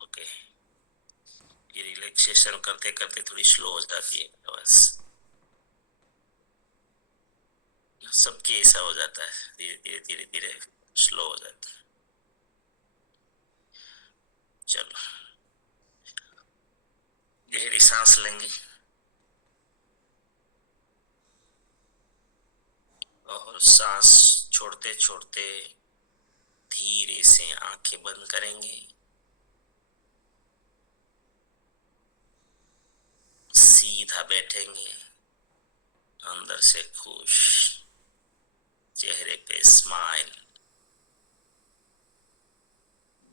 Okay, ये relaxation करते करते थोड़ी स्लो हो जाती है बस, सबकी ऐसा हो जाता है, धीरे धीरे धीरे धीरे स्लो हो जाता है। चलो, गहरी सांस लेंगे और सांस छोड़ते छोड़ते धीरे से आंखें बंद करेंगे। सीधा बैठेंगे, अंदर से खुश, चेहरे पे स्माइल,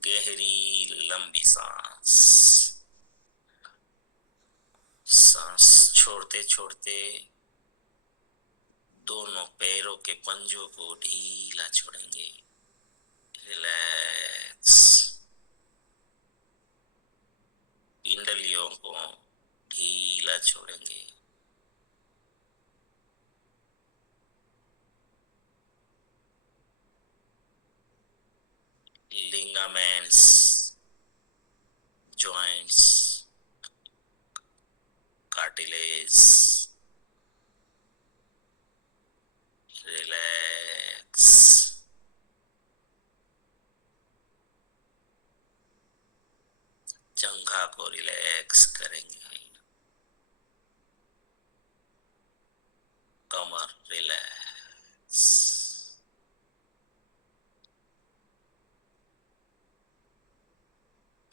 गहरी लंबी सांस। सांस छोड़ते छोड़ते दोनों पैरों के पंजों को ढीला छोड़ेंगे, रिलैक्स। पिंडलियों को ढीला छोड़ेंगे, लिगामेंट्स, जॉइंट्स, कार्टिलेज, रिलैक्स। जंघा को रिलैक्स करेंगे, कमर रिलैक्स,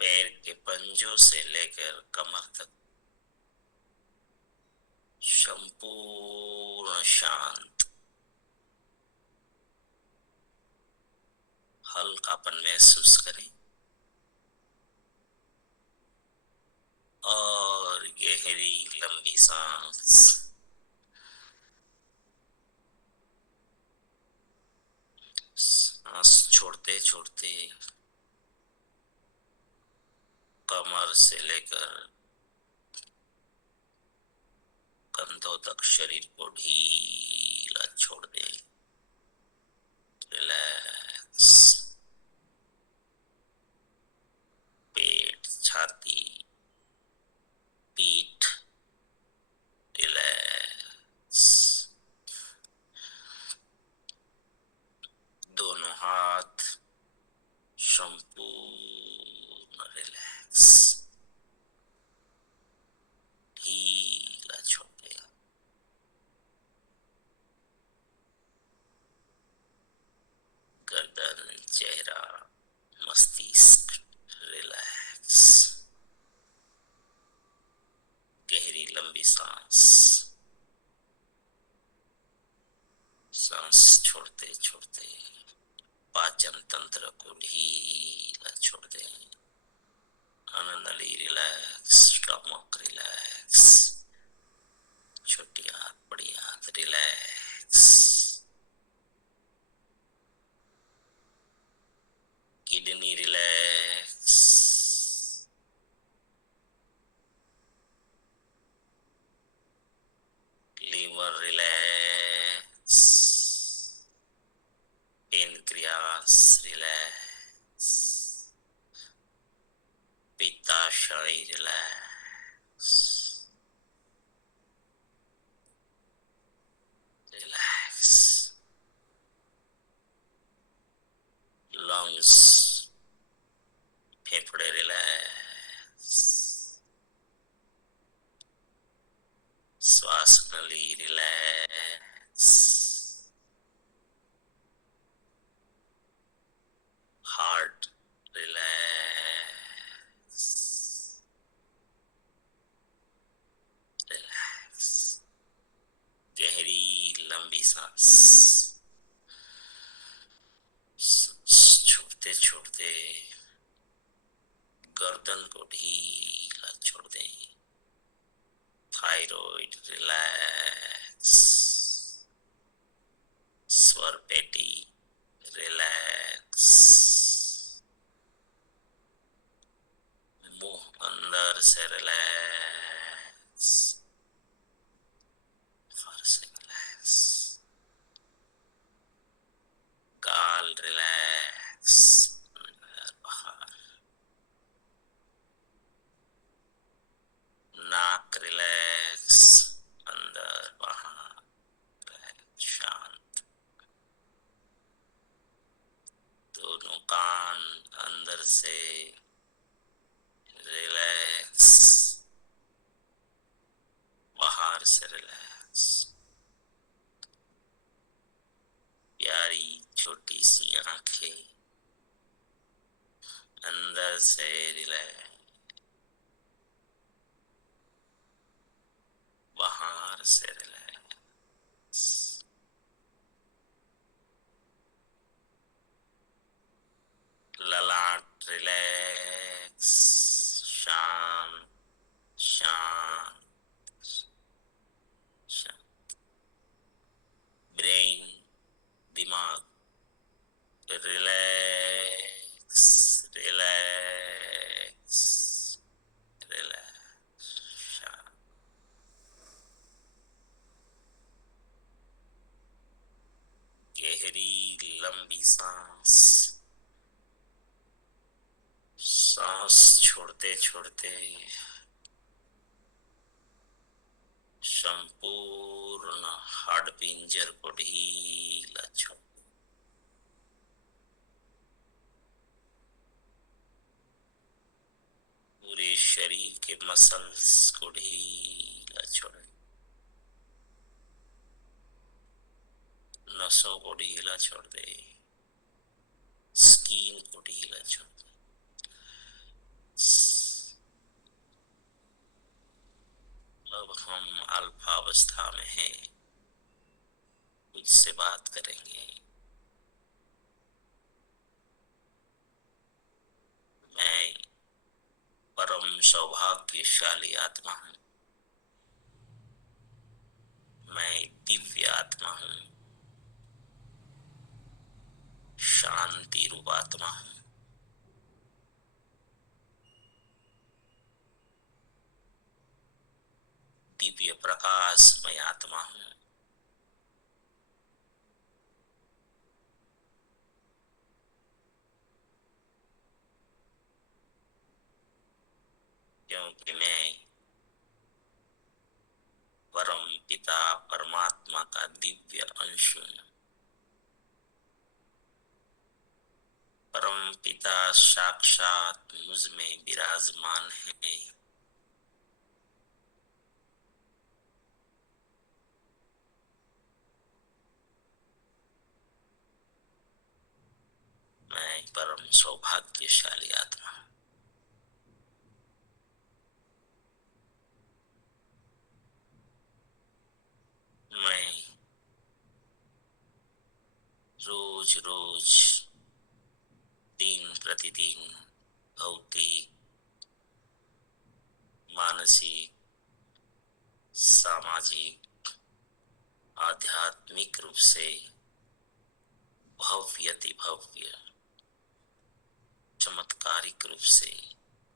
पैर के पंजों से लेकर कमर तक संपूर्ण शांत, हल्कापन महसूस करें और गहरी लंबी सांस। सांस छोड़ते छोड़ते कमर से लेकर कंधों तक शरीर को ढीला छोड़ दें, रिलैक्स। पेट, छाती, पीठ, रिलैक्स। दोनों हाथ संपूर्ण रिलैक्स, ढीला छोड़ देगा। गर्दन, चेहरा, मस्तिष्क, रिलैक्स। गहरी लंबी सांस। सांस छोड़ते छोड़ते पाचन तंत्र को ढीला छोड़ दें, अननली रिलैक्स, स्टमक रिलैक्स, छोटी हाथ बड़ी हाथ relax, kidney relax, liver relax, pancreas relax, पित्ताशय रिलैक्स, रिलैक्स। लंग्स, फेफड़े रिलैक्स, श्वास नली रिलैक्स, हार्ट रिलैक्स, रिलैक्स। गहरी लंबी सांस। छोड़ते छोड़ते गर्दन को ढीला छोड़ दें, थायराइड रिलैक्स, स्वर पेटी रिलैक्स, मुंह अंदर से रिलैक्स, फर्श रिलैक्स, गाल रिलैक्स, से रिलैक्स, बाहर से रिलैक्स। प्यारी छोटी सी आंखें, अंदर से रिलैक्स, बाहर से रिलैक्स। ललाट रिलैक्स, शांत शांत शांत। ब्रेन, दिमाग रिलैक्स रिलैक्स रिलैक्स, शांत। गहरी लंबी सांस, सांस छोड़ते छोड़ते संपूर्ण हाड़ पिंजर को ढीला छोड़, पूरे शरीर के मसल्स को ढीला छोड़े, नसों को ढीला छोड़ दे, स्किन को ढीला छोड़ दे। अब हम अल्फा अवस्था में हैं, खुद से बात करेंगे। मैं परम सौभाग्यशाली आत्मा हूं, मैं दिव्य आत्मा हूं, शांति रूप आत्मा हूं। दिव्य प्रकाशमय आत्मा हूं। क्योंकि मैं परम पिता परमात्मा का दिव्य अंश हूं। परम पिता साक्षात मुझ में विराजमान है। मैं परम सौभाग्यशाली आत्मा हूं। मैं रोज रोज, दिन प्रतिदिन भौतिक, मानसिक, सामाजिक, आध्यात्मिक रूप से भव्यति भव्य, चमत्कारिक रूप से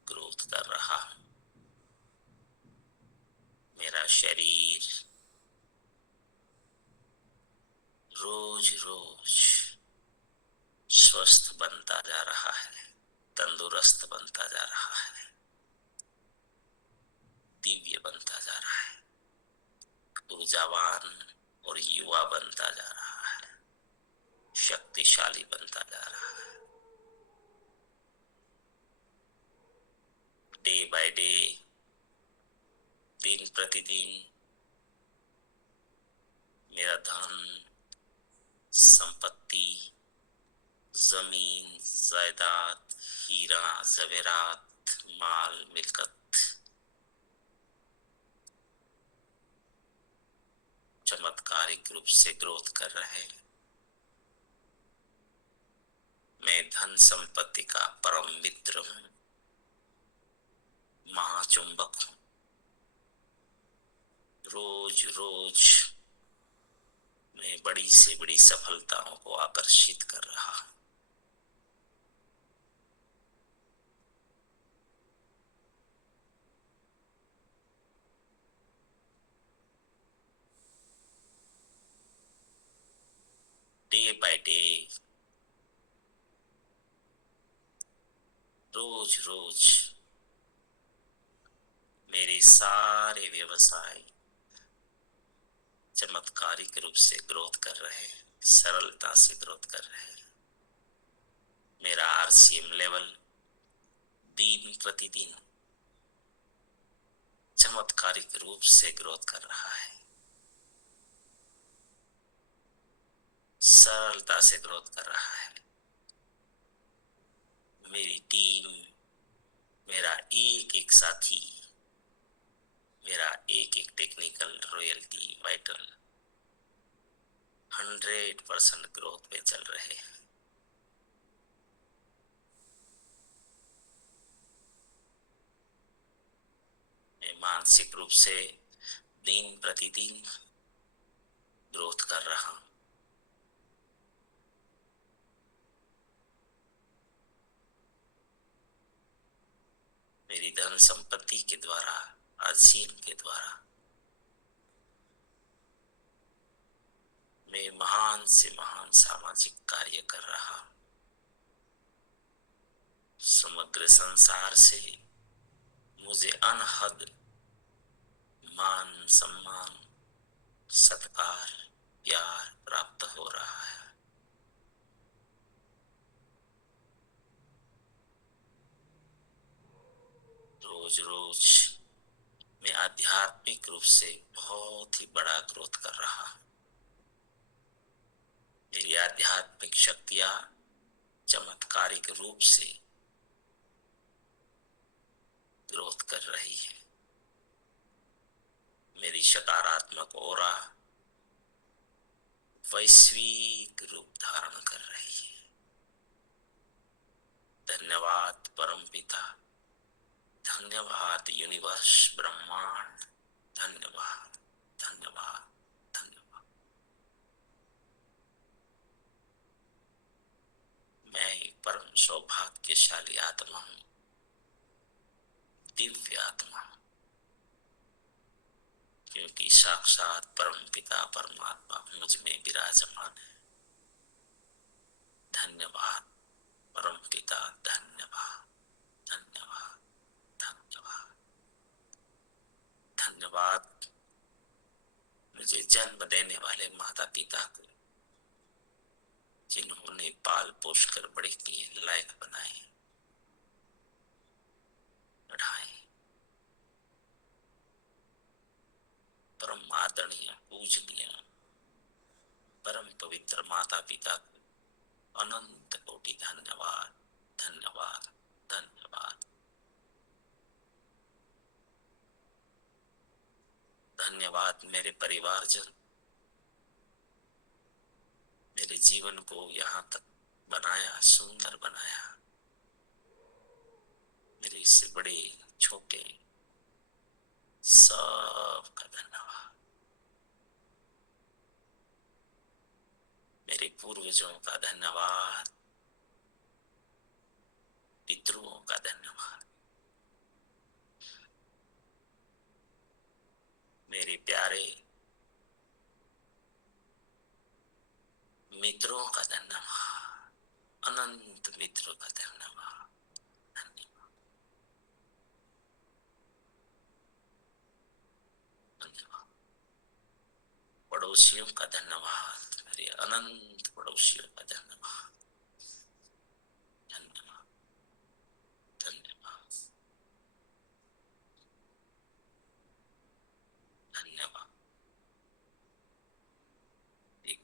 ग्रोथ कर रहा हूं। मेरा शरीर रोज रोज स्वस्थ बनता जा रहा है, तंदुरुस्त बनता जा रहा है, दिव्य बनता जा रहा है, ऊर्जावान और युवा बनता जा रहा है, शक्तिशाली बनता जा रहा है। डे बाय डे, दिन प्रतिदिन मेरा धन, संपत्ति, जमीन जायदाद, हीरा जवेरात, माल मिल्कत चमत्कारिक रूप से ग्रोथ कर रहे हैं। मैं धन संपत्ति का परम मित्र हूं, महाचुंबक हूं। रोज रोज मैं बड़ी से बड़ी सफलताओं को आकर्षित कर रहा हूं। डे बाय डे, रोज रोज मेरे सारे व्यवसाय चमत्कारिक रूप से ग्रोथ कर रहे हैं, सरलता से ग्रोथ कर रहे हैं। मेरा आरसीएम लेवल दिन प्रतिदिन चमत्कारिक रूप से ग्रोथ कर रहा है, सरलता से ग्रोथ कर रहा है। मेरी टीम, मेरा एक एक साथी, मेरा एक एक टेक्निकल रॉयल्टी वाइटल 100% ग्रोथ पे चल रहे हैं। मैं मानसिक रूप से दिन प्रतिदिन ग्रोथ कर रहा हूं। मेरी धन संपत्ति के द्वारा, असीम के द्वारा मैं महान से महान सामाजिक कार्य कर रहा हूं। समग्र संसार से मुझे अनहद मान सम्मान, सत्कार, प्यार प्राप्त हो रहा है। रोज रोज मैं आध्यात्मिक रूप से बहुत ही बड़ा ग्रोथ कर रहा हूं। मेरी आध्यात्मिक शक्तियां चमत्कारिक रूप से ग्रोथ कर रही है। मेरी सकारात्मक ऑरा वैश्विक रूप धारण कर रही है। धन्यवाद परम पिता, धन्यवाद यूनिवर्स ब्रह्मांड, धन्यवाद धन्यवाद धन्यवाद। मैं एक परम सौभाग्यशाली आत्मा हूं, दिव्य आत्मा हूं, क्योंकि साक्षात परम पिता परमात्मा मुझ में विराजमान है। धन्यवाद परम पिता, धन्यवाद धन्यवाद धन्यवाद धन्यवाद। मुझे जन्म देने वाले माता पिता को, जिन्होंने पाल पोष कर बड़े किए, लायक बनाए, बढ़ाए। परम आदरणीय पूजनीय परम पवित्र माता पिता को अनंत कोटि धन्यवाद धन्यवाद धन्यवाद। धन्यवाद मेरे परिवारजन, मेरे जीवन को यहाँ तक बनाया, सुंदर बनाया। मेरे से बड़े छोटे सबका धन्यवाद। मेरे पूर्वजों का धन्यवाद, पितरों का धन्यवाद, मेरे प्यारे मित्रों का धन्यवाद, अनंत मित्रों का धन्यवाद धन्यवाद धन्यवाद। पड़ोसियों का धन्यवाद, मेरे अनंत पड़ोसियों का धन्यवाद धन्यवाद धन्यवाद धन्यवाद।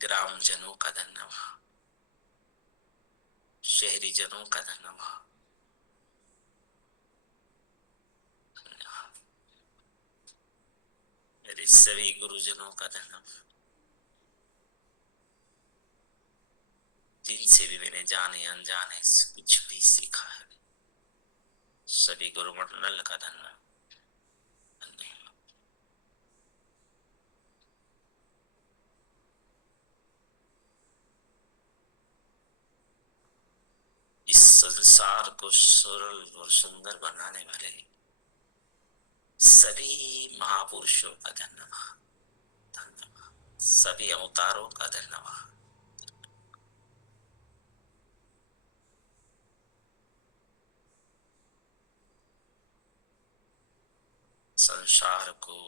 ग्रामजनों का धन्यवाद, शहरी जनों का धन्यवाद धन्यवाद। मेरे सभी गुरुजनों का धन्यवाद, जिनसे भी मैंने जाने अनजाने से कुछ भी सीखा है। सभी गुरु मंडल का धन्यवाद। इस संसार को सरल और सुंदर बनाने वाले सभी महापुरुषों का धन्यवाद धन्यवाद। सभी अवतारों का धन्यवाद। संसार को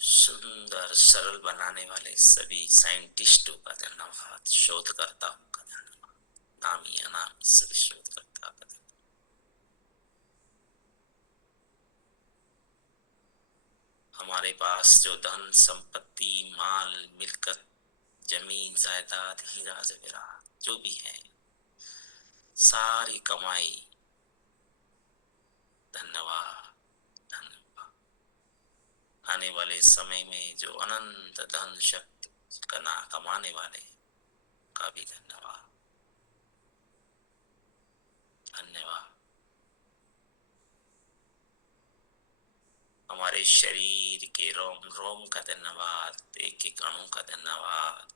सुंदर सरल बनाने वाले सभी साइंटिस्टों का धन्यवाद, शोधकर्ताओं का धन्यवाद, नामी अनामी सभी शोधकर्ता का धन्यवाद। पास जो धन संपत्ति माल मिल्कत जमीन जायदाद हीरा जवाहरात जो भी है, सारी कमाई, धन्यवाद धन्यवाद। आने वाले समय में जो अनंत धन शक्ति कमाने वाले का भी धन्यवाद धन्यवाद। हमारे शरीर के रोम रोम का धन्यवाद, एक एक अणु का धन्यवाद।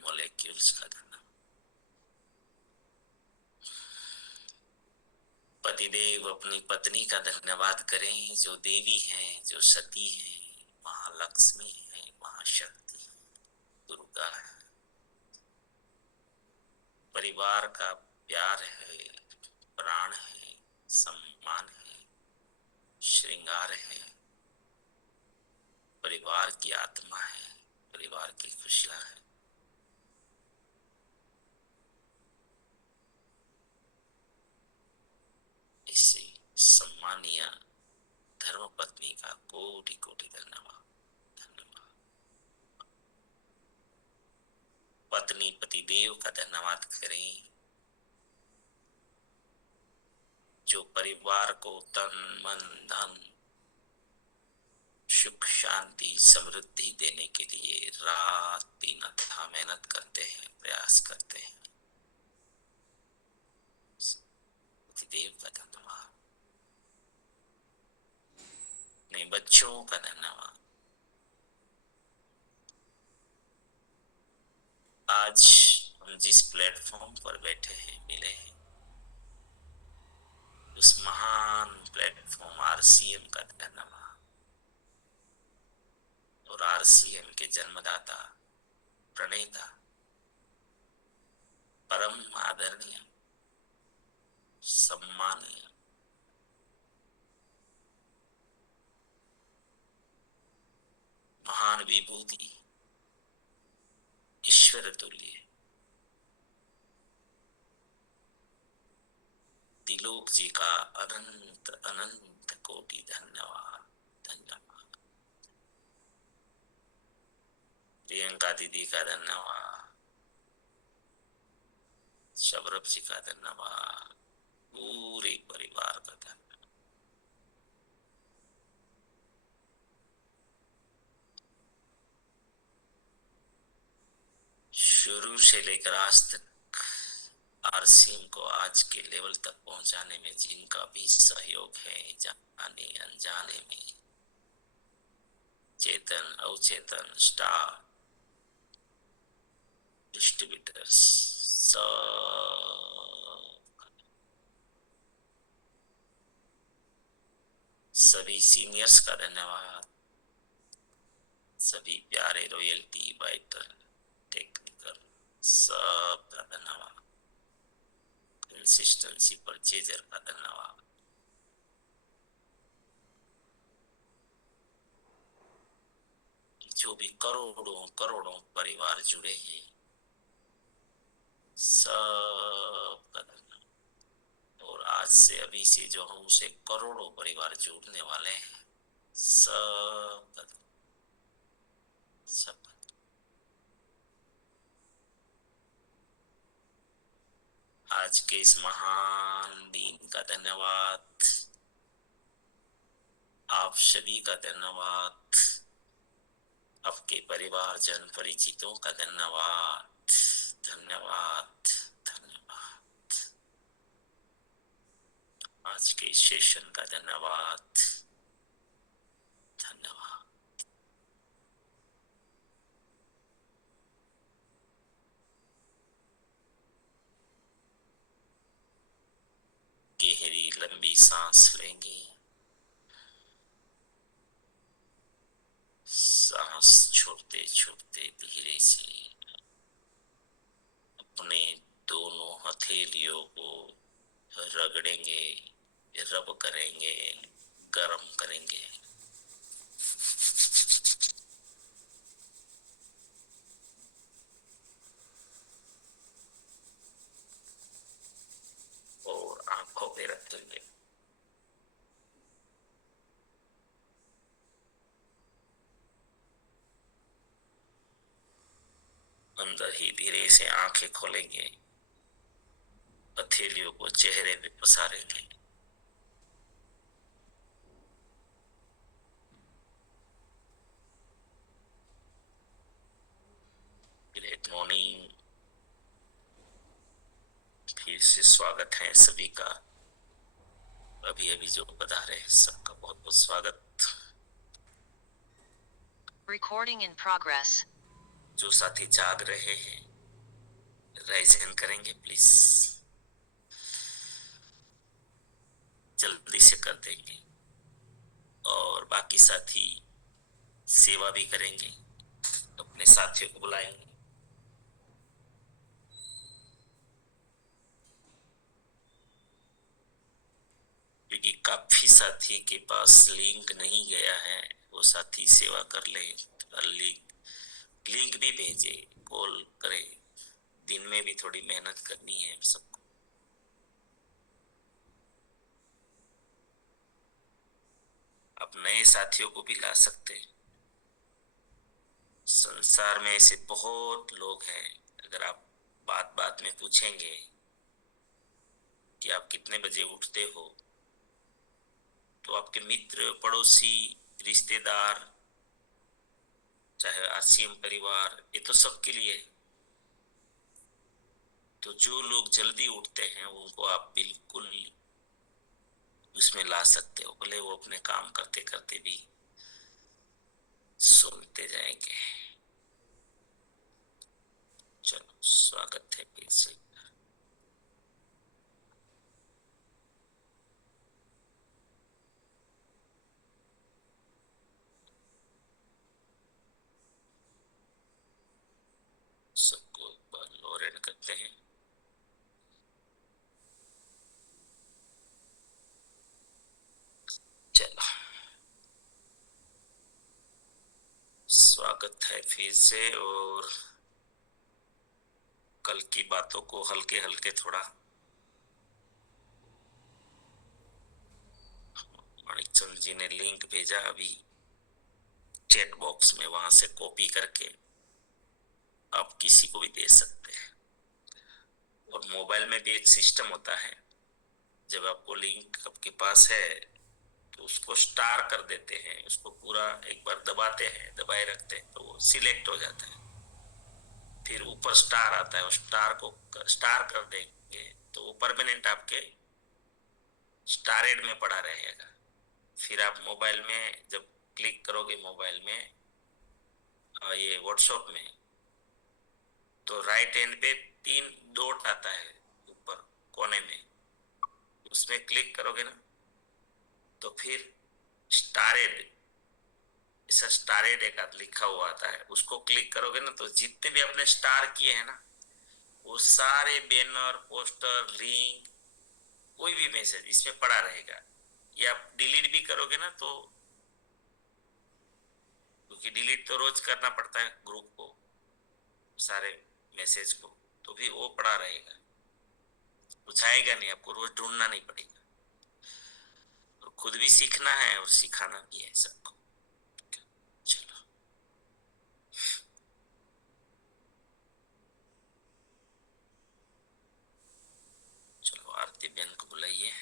मॉलिक्यूल्स का धन्यवाद। पतिदेव अपनी पत्नी का धन्यवाद करें, जो देवी है, जो सती है, महालक्ष्मी है, महाशक्ति है, दुर्गा है। परिवार का प्यार है, प्राण है, सम्मान है, श्रृंगार है, परिवार की आत्मा है, परिवार की खुशियां है। इससे सम्मानीय धर्मपत्नी का कोटि कोटि धन्यवाद धन्यवाद। पत्नी पतिदेव का धन्यवाद करें, जो परिवार को तन मन धन सुख शांति समृद्धि देने के लिए रात दिन अथाह मेहनत करते हैं, प्रयास करते हैं। पतिदेव का धन्यवाद। अपने बच्चों का धन्यवाद। आज हम जिस प्लेटफॉर्म पर बैठे हैं, मिले हैं, उस महान प्लेटफॉर्म आरसीएम का धन्यवाद। और आरसीएम के जन्मदाता, प्रणेता, परम आदरणीय, सम्मानीय, महान विभूति, ईश्वर तुल्य तिलोक जी का अनंत अनंत कोटि धन्यवाद धन्यवाद। प्रियंका दीदी का धन्यवाद, शबरप जी का धन्यवाद, पूरे परिवार का धन्यवाद। शुरू से लेकर आज तक आरसीएम को आज के लेवल तक पहुंचाने में जिनका भी सहयोग है, जाने अनजाने में, चेतन अवचेतन स्टाफ, डिस्ट्रीब्यूटर्स, सभी सीनियर्स का धन्यवाद, सभी प्यारे रॉयल्टी वाइटर टेक्निकल सबका धन्यवाद, कंसिस्टेंसी परचेजर का धन्यवाद। जो भी करोड़ों करोड़ों परिवार जुड़े हैं, सबका धन्यवाद। और आज से अभी से जो हमसे करोड़ों परिवार जुड़ने वाले हैं, सबका सब। आज के इस महान दिन का धन्यवाद, आप सभी का धन्यवाद, आपके परिवारजन परिचितों का धन्यवाद धन्यवाद धन्यवाद। आज के सेशन का धन्यवाद धन्यवाद। गहरी लंबी सांस लेंगे, सांस छोड़ते छोड़ते धीरे से अपने दोनों हथेलियों को रगड़ेंगे, रब करेंगे, गरम करेंगे। और आंखों पे रखेंगे। अंदर ही धीरे से आंखें खोलेंगे, हथेलियों को चेहरे पे पसारेंगे। Great morning. फिर से स्वागत है सभी का। अभी अभी जो पधारे हैं सबका बहुत बहुत स्वागत। Recording in progress. जो साथी जाग रहे हैं राइज हैंड करेंगे प्लीज, जल्दी से कर देंगे। और बाकी साथी सेवा भी करेंगे, अपने साथियों को बुलाएंगे। क्योंकि काफी साथी के पास लिंक नहीं गया है, वो साथी सेवा कर ले, लिंक भी भेजे, कॉल करे। दिन में भी थोड़ी मेहनत करनी है सबको। आप नए साथियों को भी ला सकते हैं। संसार में ऐसे बहुत लोग हैं, अगर आप बात बात में पूछेंगे कि आप कितने बजे उठते हो, तो आपके मित्र, पड़ोसी, रिश्तेदार, चाहे आसिम परिवार, ये तो सबके लिए है। तो जो लोग जल्दी उठते हैं उनको आप बिल्कुल उसमें ला सकते हो, भले वो अपने काम करते करते भी सुनते जाएंगे। चलो स्वागत है फिर से। सबको एक बार लोरेन करते हैं। चलो स्वागत है फिर से। और कल की बातों को हल्के हल्के थोड़ा माणिकचंद जी ने लिंक भेजा अभी चैट बॉक्स में, वहां से कॉपी करके आप किसी को भी दे सकते हैं। और मोबाइल में भी एक सिस्टम होता है, जब आपको लिंक आपके पास है तो उसको स्टार कर देते हैं, उसको पूरा एक बार दबाते हैं, दबाए रखते हैं तो वो सिलेक्ट हो जाता है। फिर ऊपर स्टार आता है, उस स्टार को स्टार कर देंगे तो वो परमानेंट आपके स्टारेड में पड़ा रहेगा। फिर आप मोबाइल में जब क्लिक करोगे मोबाइल में, ये व्हाट्सएप में, तो राइट हैंड पे 3 डॉट आता है ऊपर कोने में, उसमें क्लिक करोगे ना तो फिर स्टारेड, ऐसा स्टारेड एक लिखा हुआ आता है, उसको क्लिक करोगे ना तो जितने भी आपने स्टार किए हैं ना, वो सारे बैनर, पोस्टर, लिंक, कोई भी मैसेज इसमें पड़ा रहेगा। ये आप डिलीट भी करोगे ना तो, क्योंकि डिलीट तो रोज करना पड़ता है ग्रुप को, सारे मैसेज को, तो भी वो पड़ा रहेगा, बुझाएगा नहीं, आपको रोज ढूंढना नहीं पड़ेगा। और खुद भी सीखना है और सिखाना भी है सबको। चलो चलो आरती बहन को बुलाइए।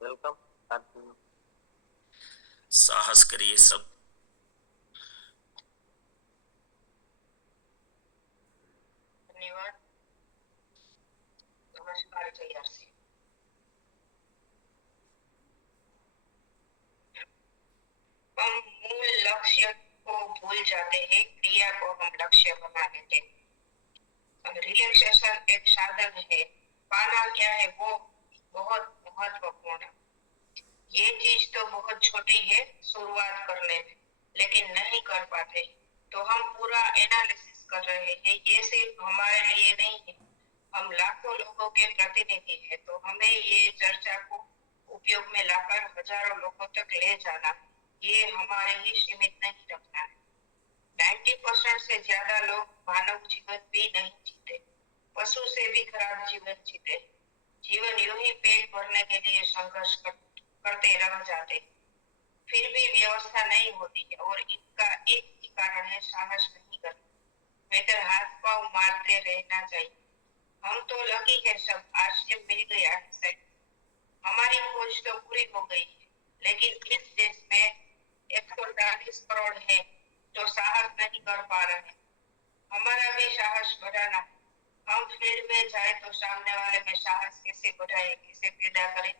वेलकम। साहस करिए सब। धन्यवाद। नमस्कार जय से। हम मूल लक्ष्य को भूल जाते हैं, क्रिया को हम लक्ष्य बना लेते हैं। रिलैक्सेशन एक साधन है, पाना क्या है वो बहुत महत्वपूर्ण है। ये चीज तो बहुत छोटी है शुरुआत करने में, लेकिन नहीं कर पाते, तो हम पूरा एनालिसिस कर रहे हैं। ये सिर्फ हमारे लिए नहीं है, हम लाखों लोगों के प्रतिनिधि हैं, तो हमें ये चर्चा को उपयोग में लाकर हजारों लोगों तक ले जाना, ये हमारे ही सीमित नहीं रखना है। 90% से ज्यादा लोग मानव जीवन भी नहीं जीते, पशु से भी खराब जीवन जीते। जीवन यूं ही पेट भरने के लिए संघर्ष करते रह जाते। फिर भी व्यवस्था नहीं होती है और इनका एक ही कारण है साहस नहीं करना। बेहतर हाथ पांव मारते रहना चाहिए। हम तो लकी है, सब आश्रय मिल गया है सर। हमारी खोज तो पूरी हो गई है, लेकिन इस देश में 140 करोड़ है जो साहस नहीं कर पा रहे। हमारा भी साहस बढ़ाना है। हम फील्ड में जाए तो सामने वाले में साहस कैसे बढ़ाए, कैसे पैदा करें,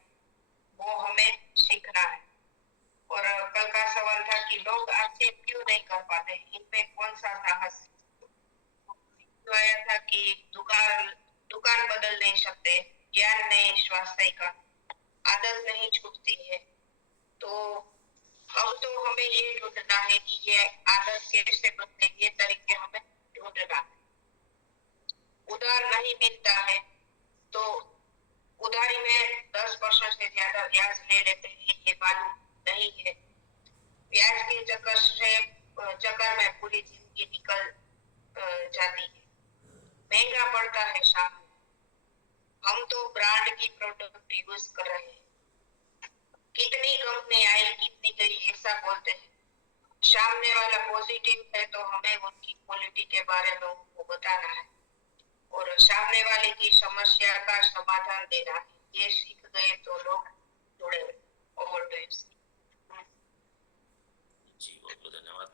वो हमें सीखना है। और कल का सवाल था कि लोग आपसे क्यों नहीं कर पाते, इनमें कौन सा साहस तो आया था कि दुकान दुकान बदल नहीं सकते, ज्ञान नहीं, स्वास्थ्य का आदत नहीं छूटती है। तो अब तो हमें ये ढूंढना है कि ये आदत कैसे बदले, ये तरीके हमें ढूंढना है। उधार नहीं मिलता है तो उधारी में 10% से ज्यादा ब्याज ले लेते हैं, ये मालूम नहीं है। ब्याज के चक्कर में पूरी जिंदगी निकल जाती है। महंगा पड़ता है सामान। हम तो ब्रांड की प्रोडक्ट यूज कर रहे हैं। कितनी कंपनी आई कितनी गई ऐसा बोलते हैं। सामने वाला पॉजिटिव है तो हमें उनकी क्वालिटी के बारे में उनको बताना है और सामने वाले की समस्या का समाधान देना है। ये सीख गए तो लोग जुड़े। Over to you. जी बहुत बहुत धन्यवाद।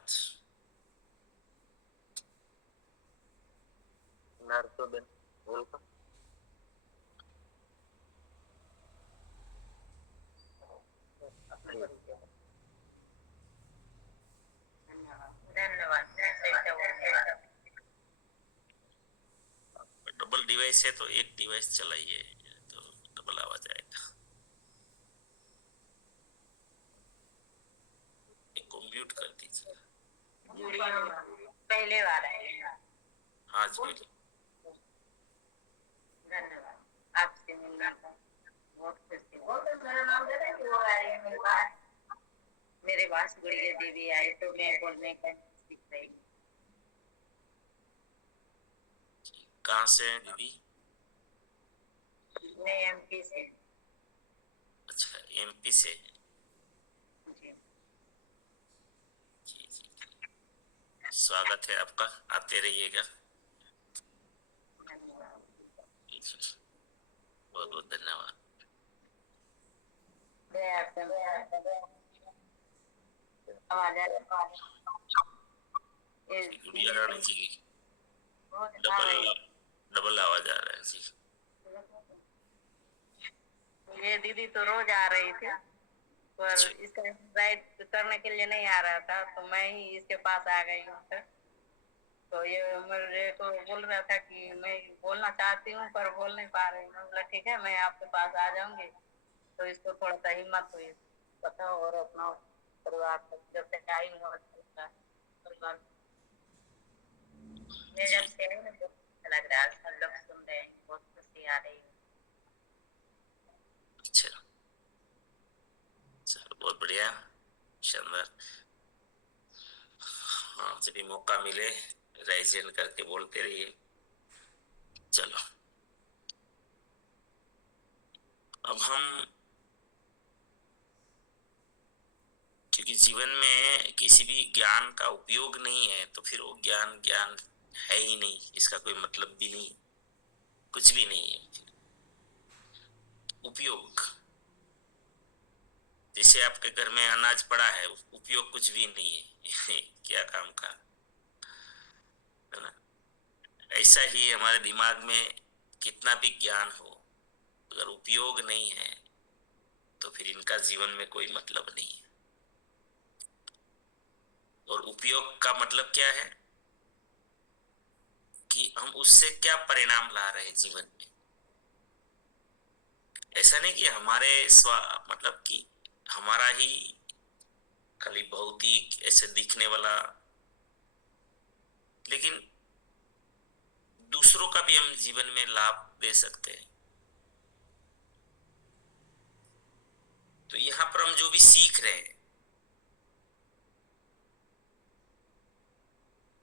नर्सोबेन वेलकम। डबल डिवाइस है तो एक डिवाइस चलाइए तो डबल आवाज आएगा। एक को म्यूट कर दीजिए। पहले बार है। हाँ जी बोलिए। धन्यवाद, आपसे मिलना बहुत खुशी हुई। मेरा नाम दे दें कि वो आ रही है मेरे पास। मेरे पास गुड़िया देवी आई तो मैं बोलने का सीख रही हूँ। कहाँ से हैं दीदी? मैं एमपी से। अच्छा एमपी से हैं। जी जी जी स्वागत है आपका, आते रहिएगा। धन्यवाद। बहुत बहुत धन्यवाद। गुड़िया रानी जी की डबल आवाज आ रहा है जी। ये दीदी तो रोज आ रही थी पर इसका राइट करने के लिए नहीं आ रहा था तो मैं ही इसके पास आ गई हूँ फिर। तो ये मेरे को बोल रहा था कि मैं बोलना चाहती हूँ पर बोल नहीं पा रही हूँ। मैं बोला ठीक है मैं आपके पास आ जाऊंगी। तो इसको थोड़ा सा हिम्मत हुई बताओ और अपना परिवार को जब तक आई हूँ अच्छा परिवार में जब से आई ना बहुत अच्छा लग रहा है। सब लोग सुन रहे हैं, बहुत खुशी आ रही है। अच्छा चलो बहुत बढ़िया, शानदार। हाँ जब भी मौका मिले राइजन करके बोलते रहिए। चलो अब हम, क्योंकि जीवन में किसी भी ज्ञान का उपयोग नहीं है तो फिर वो ज्ञान ज्ञान है ही नहीं, इसका कोई मतलब भी नहीं, कुछ भी नहीं है। उपयोग, जैसे आपके घर में अनाज पड़ा है उपयोग कुछ भी नहीं है क्या काम का, है ना? ऐसा ही हमारे दिमाग में कितना भी ज्ञान हो अगर उपयोग नहीं है तो फिर इनका जीवन में कोई मतलब नहीं है। और उपयोग का मतलब क्या है कि हम उससे क्या परिणाम ला रहे हैं जीवन में। ऐसा नहीं कि हमारे मतलब कि हमारा ही खाली भौतिक ऐसे दिखने वाला, लेकिन दूसरों का भी हम जीवन में लाभ दे सकते हैं। तो यहां पर हम जो भी सीख रहे हैं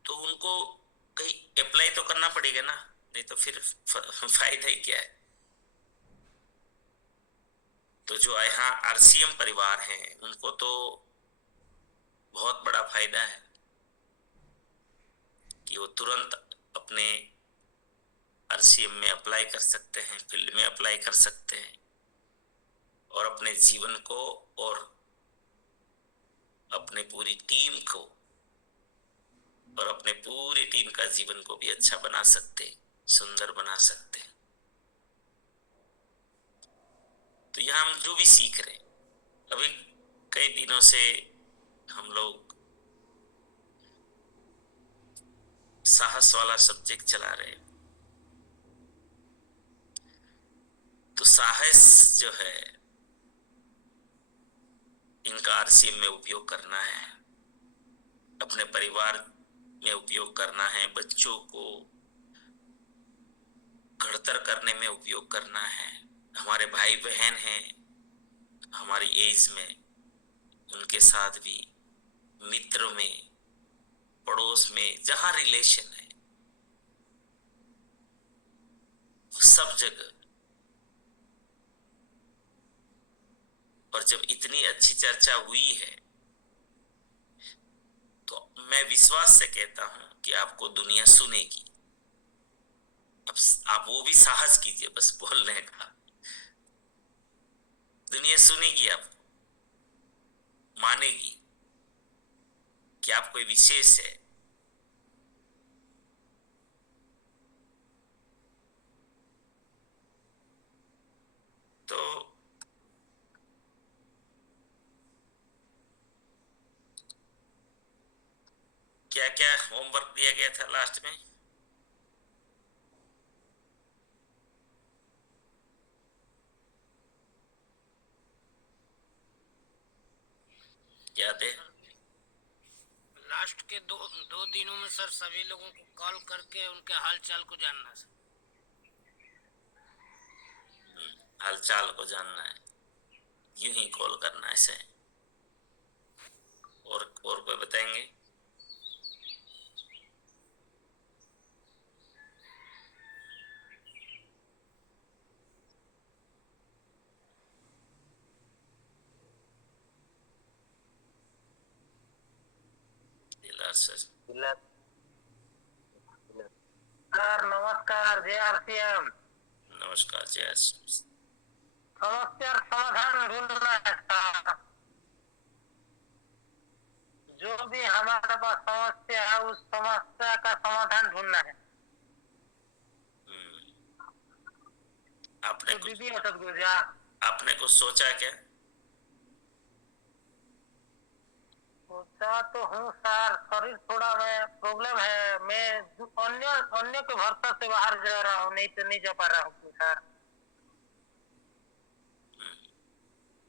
तो उनको कहीं अप्लाई तो करना पड़ेगा ना, नहीं तो फिर फायदा ही क्या है। तो जो यहाँ आरसीएम परिवार हैं उनको तो बहुत बड़ा फायदा है कि वो तुरंत अपने आरसीएम में अप्लाई कर सकते हैं, फील्ड में अप्लाई कर सकते हैं और अपने जीवन को और अपने पूरी टीम को और अपने पूरी टीम का जीवन को भी अच्छा बना सकते, सुंदर बना सकते। तो यहाँ हम जो भी सीख रहे हैं, अभी कई दिनों से हम लोग साहस वाला सब्जेक्ट चला रहे हैं। तो साहस जो है इनका आरसीएम में उपयोग करना है, अपने परिवार में उपयोग करना है, बच्चों को घड़तर करने में उपयोग करना है, हमारे भाई बहन हैं हमारी एज में, उनके साथ भी, मित्र में, पड़ोस में, जहां रिलेशन है सब जगह। और जब इतनी अच्छी चर्चा हुई है तो मैं विश्वास से कहता हूं कि आपको दुनिया सुनेगी। अब आप वो भी साहस कीजिए बस बोलने का, दुनिया सुनेगी, आपको मानेगी कि आप कोई विशेष है। तो क्या क्या होमवर्क दिया गया था लास्ट में? याद है? लास्ट के दो दो दिनों में सर सभी लोगों को कॉल करके उनके हाल चाल को जानना सर। हालचाल को जानना है, यूं ही कॉल करना है ऐसे। और कोई बताएंगे? दिलार सर। सर नमस्कार, जय आरसीएम। नमस्कार जय। समस्या समाधान ढूंढना है सर। जो भी हमारे पास समस्या है उस समस्या का समाधान ढूंढना है। आपने तो कुछ दीदी सदगुजा आपने कुछ सोचा क्या? सोचा तो हूँ सर, शरीर थोड़ा में प्रॉब्लम है। मैं अन्य अन्य के भरोसा से बाहर जा रहा हूँ, नहीं तो नहीं जा पा रहा हूँ सर।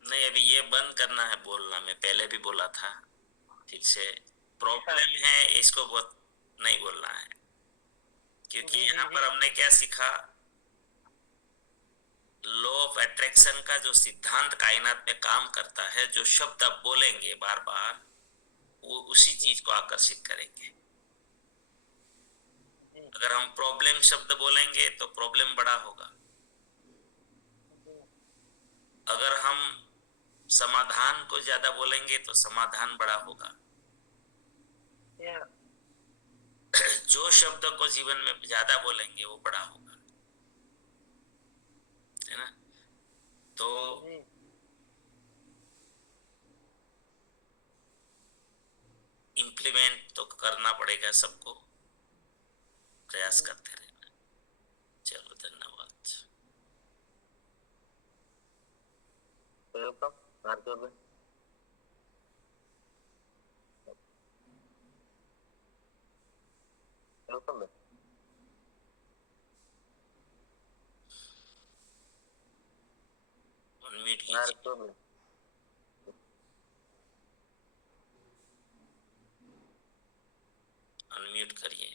नहीं, अभी ये बंद करना है बोलना, मैं पहले भी बोला था, फिर से प्रॉब्लम है इसको बहुत नहीं बोलना है। क्योंकि जी यहाँ जी पर जी हमने क्या सीखा, लॉ ऑफ अट्रैक्शन का जो सिद्धांत कायनात में काम करता है, जो शब्द आप बोलेंगे बार बार वो उसी चीज को आकर्षित करेंगे। अगर हम प्रॉब्लम शब्द बोलेंगे तो प्रॉब्लम बड़ा होगा, अगर हम समाधान को ज्यादा बोलेंगे तो समाधान बड़ा होगा। जो शब्द को जीवन में ज्यादा बोलेंगे वो बड़ा होगा, है ना? तो इम्प्लीमेंट तो करना पड़ेगा सबको, प्रयास करते रहना। चलो धन्यवाद। वेलकम। वेलकम। अनम्यूट कीजिए। अनम्यूट करिए।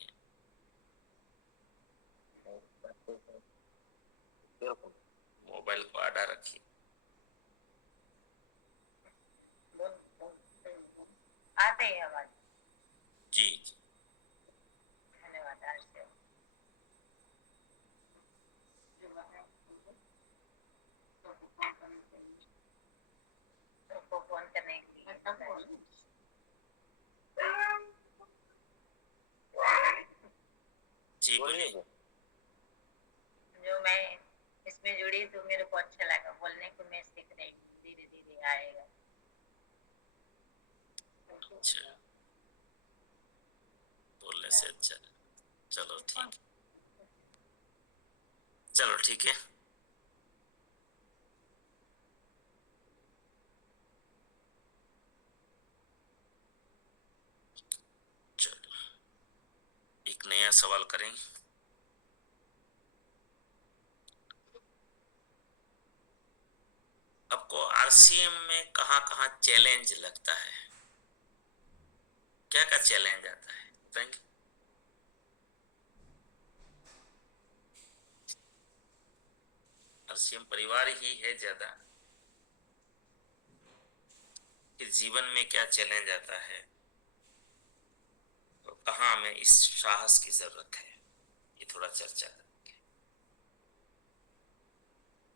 मोबाइल को आड़ा रखिए। आते हैं आवाज। जी जी। धन्यवाद। सबको फोन करने के लिए जी बोलिए। जो मैं इसमें जुड़ी तो मेरे को अच्छा लगा, बोलने को मैं सीख रही हूँ, धीरे धीरे आएगा। अच्छा, बोलने से अच्छा। चलो ठीक, चलो ठीक है। चलो एक नया सवाल करेंगे। आपको आरसीएम में कहाँ कहाँ चैलेंज लगता है, क्या क्या चैलेंज आता है बताएंगे? आरसीएम परिवार ही है ज्यादा, कि जीवन में क्या चैलेंज आता है, तो कहाँ हमें इस साहस की जरूरत है, ये थोड़ा चर्चा करेंगे।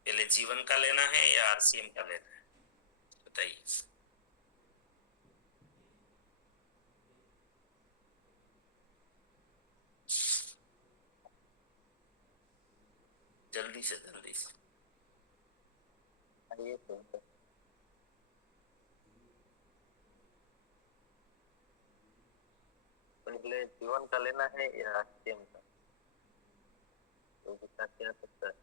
पहले जीवन का लेना है या आरसीएम का लेना है, बताइए। जल्दी से जल्दी से। ये तो पहले जीवन का लेना है या आरसीएम का, तो बता क्या सकता है?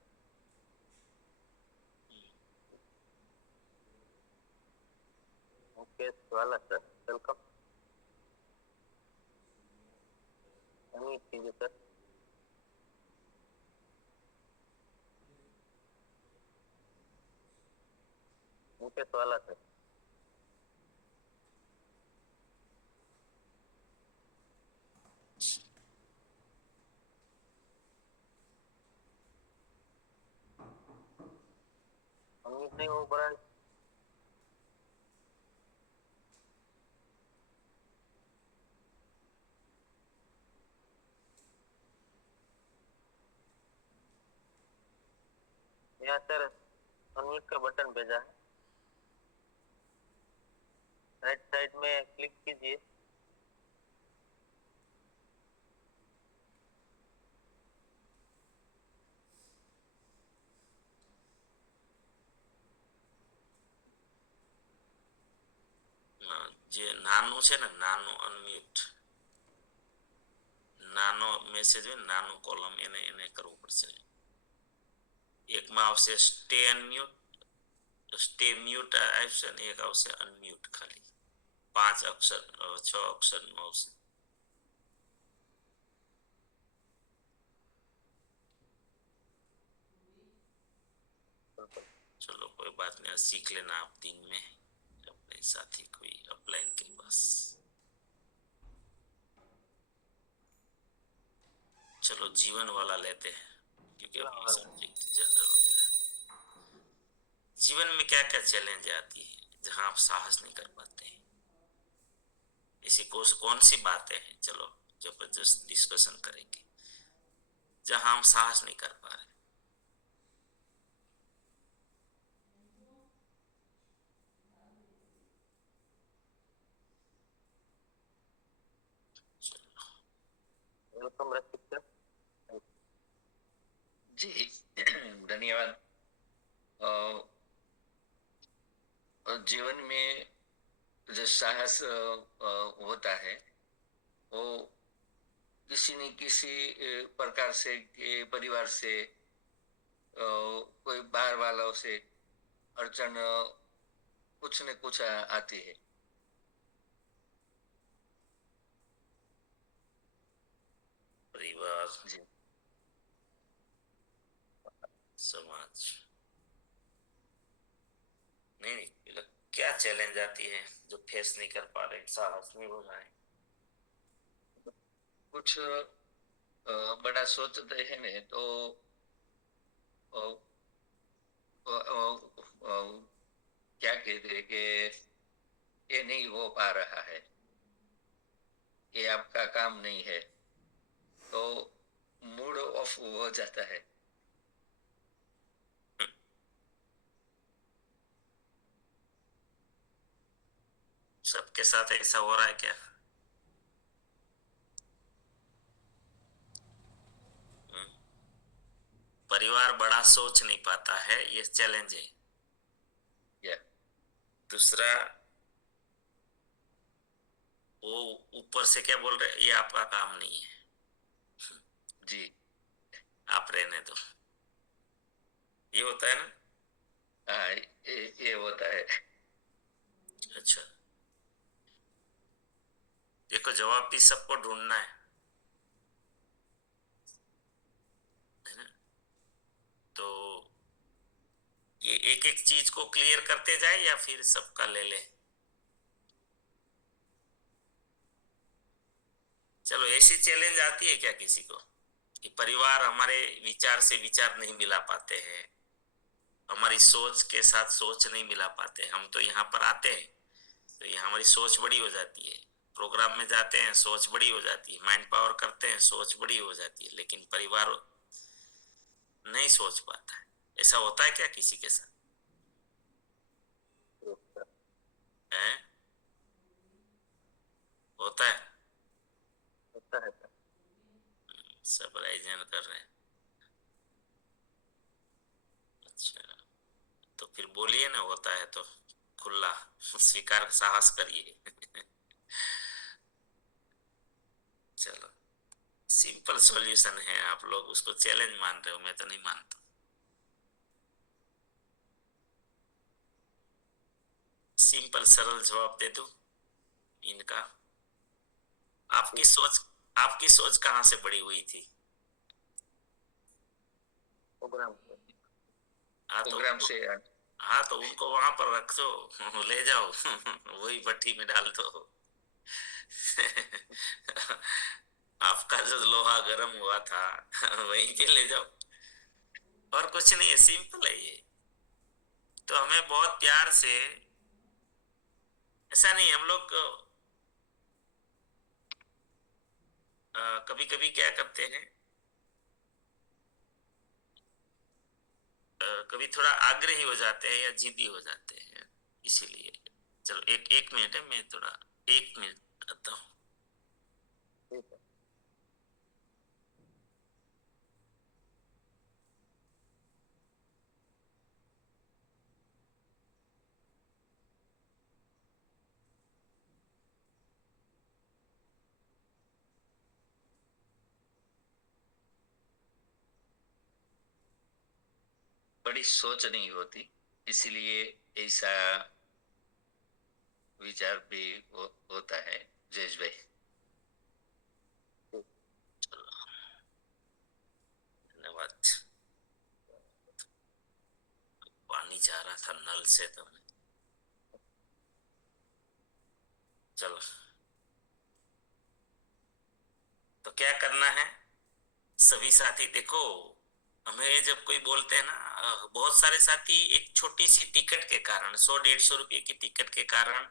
मुकेश वाला सर, वेलकम। अमित कीजिए सर। मुकेश वाला सर। अमित नहीं हो पा रहा है। यहाँ सर अनम्यूट का बटन भेजा है, राइट साइड में क्लिक कीजिए। જે નાનું છે ને, નાનું અનમ્યુટ, નાનો મેસેજ હોય ને, નાનું કોલમ, એને એને કરવું પડશે. એકમાં આવશે સ્ટે અનમ્યુટ, સ્ટે મ્યુટ આવશે ને એક આવશે અનમ્યુટ, ખાલી 5 અક્ષર 6 અક્ષરનું આવશે. चलो कोई बात नहीं, सीख लेना आप दिन में अपने साथी कोई अपलाइन के पास. चलो जीवन वाला लेते हैं, क्योंकि अपना सब्जेक्ट जनरल होता है. जीवन में क्या क्या चैलेंज आती है जहां आप साहस नहीं कर पाते हैं, ऐसी कौन सी बातें हैं, चलो जबरदस्त डिस्कशन करेंगे, जहां हम साहस नहीं कर पा रहे. वेलकम रसिक सर। जी धन्यवाद। जीवन में जो साहस होता है वो किसी न किसी प्रकार से के परिवार से कोई बाहर वालों से अड़चन कुछ न कुछ आती है। परिवार, जी समाज, नहीं क्या चैलेंज आती है जो फेस नहीं कर पा रहे, साहस नहीं हो रहा है? कुछ बड़ा सोचते हैं ने तो अ, क्या कहते हैं कि ये नहीं हो पा रहा है, ये आपका काम नहीं है, तो मूड ऑफ हो जाता है। सबके साथ ऐसा हो रहा है क्या? परिवार बड़ा सोच नहीं पाता है, ये चैलेंज है। Yeah. दूसरा, वो ऊपर से क्या बोल रहे हैं, ये आपका काम नहीं है, जी। आप रहने दो, ये होता है ना। हाँ, ये होता है। अच्छा, देखो जवाब भी सबको ढूंढना है ना? तो ये एक एक चीज को क्लियर करते जाए या फिर सबका ले ले? चलो, ऐसी चैलेंज आती है क्या किसी को कि परिवार हमारे विचार से विचार नहीं मिला पाते हैं, हमारी सोच के साथ सोच नहीं मिला पाते, हम तो यहाँ पर आते हैं तो यहाँ हमारी सोच बड़ी हो जाती है, प्रोग्राम में जाते हैं सोच बड़ी हो जाती है, माइंड पावर करते हैं सोच बड़ी हो जाती है, लेकिन परिवार नहीं सोच पाता है। ऐसा होता है क्या किसी के साथ? है? होता है? होता है सर। सब राइजन कर रहे हैं। अच्छा, तो फिर बोलिए ना, होता है तो खुला स्वीकार साहस करिए। चलो, सिंपल सॉल्यूशन है, आप लोग उसको चैलेंज मान रहे हो, मैं तो नहीं मानता। सिंपल सरल जवाब दे दो इनका। आपकी सोच कहाँ से बड़ी हुई थी? प्रोग्राम हाँ तो प्रोग्राम से। हाँ तो उनको वहां पर रख दो, ले जाओ, वही भट्टी में डाल दो। आपका जो लोहा गर्म हुआ था वहीं के ले जाओ, और कुछ नहीं है, सिंपल है ये। तो हमें बहुत प्यार से, ऐसा नहीं, हम लोग कभी कभी क्या करते हैं, कभी थोड़ा आग्रही हो जाते हैं या जिद्दी हो जाते हैं, इसीलिए। चलो, एक मिनट है, मैं थोड़ा 1 मिनट आता हूँ। ठीक है। बड़ी सोच नहीं होती, इसलिए ऐसा विचार भी होता है जयेश भाई। धन्यवाद। पानी जा रहा था नल से, तो चलो, तो क्या करना है सभी साथी? देखो, हमें जब कोई बोलते हैं ना, बहुत सारे साथी एक छोटी सी टिकट के कारण, 100-150 रुपए की टिकट के कारण